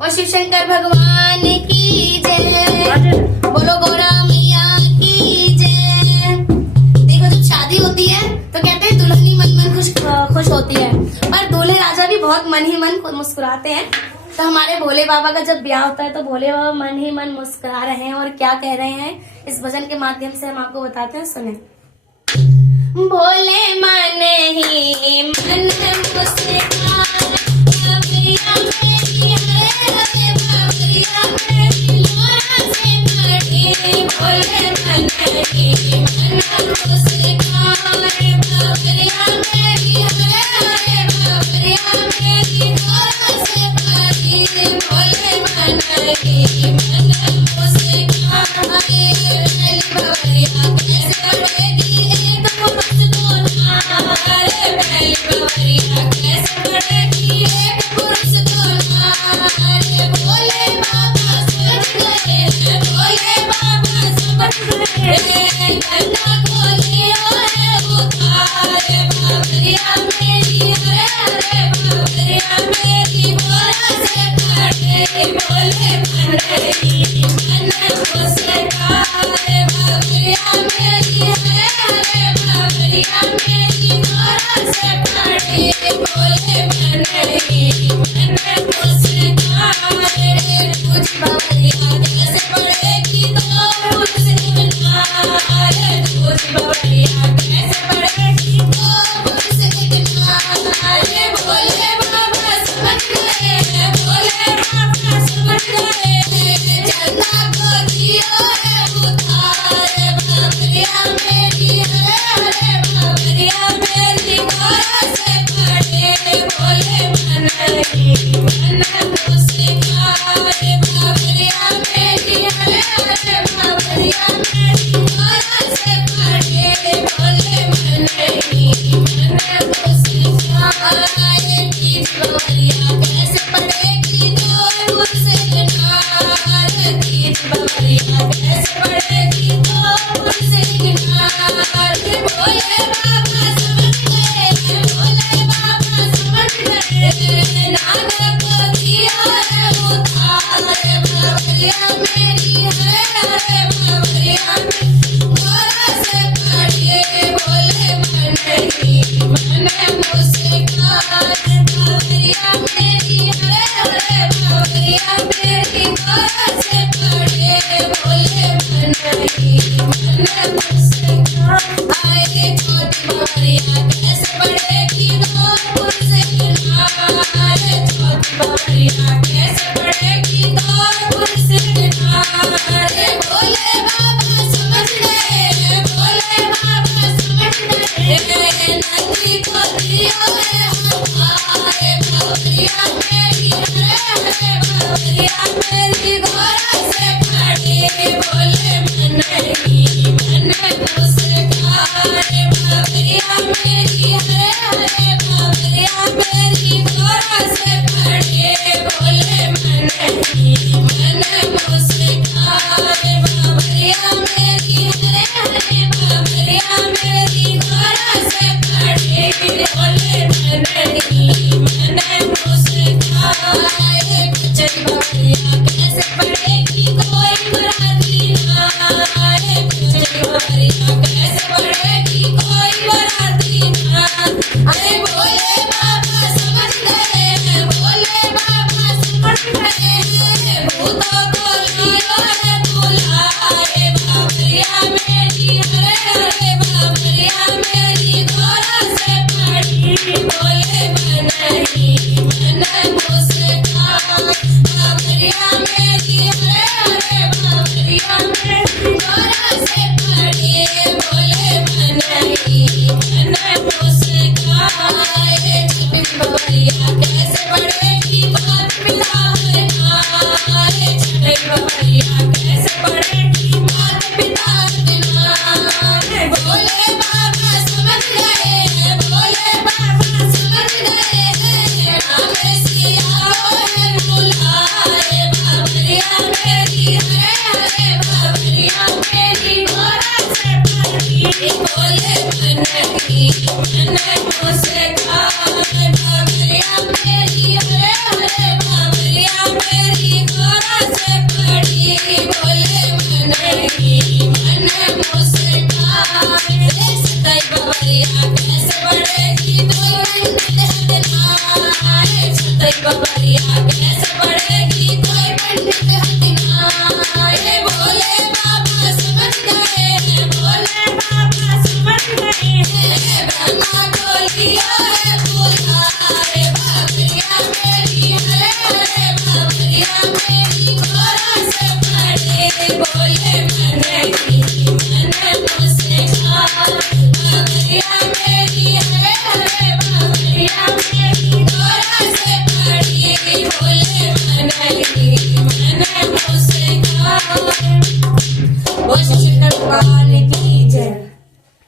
और शिव शंकर भगवान की जय, बोलो गौरा मैया की जय। देखो जब शादी होती है तो कहते हैं दुल्हनी मन मन खुश होती है, और दूल्हे राजा भी बहुत मन ही मन मुस्कुराते हैं। तो हमारे भोले बाबा का जब ब्याह होता है तो भोले बाबा मन ही मन मुस्कुरा रहे हैं, और क्या कह रहे हैं इस भजन के माध्यम से हम आपको बताते हैं, सुने। भोले मन ही मन मुस्कुरा बबरिया कैसे पढ़ेगी कोई पंडित हथियाए बोले बाबा समझ गए बोले बाबा समझ गए ब्रह्मा को लिया है बुलाए बबरिया मेरी हरे हरे बबरिया मेरी गोरा से पढ़े बोले मैंने मुझसे कहा बबरिया मेरी हरे हरे बबरिया मेरी गोरा से पढ़ी बोले मैंने मुझसे कहा वो शंकर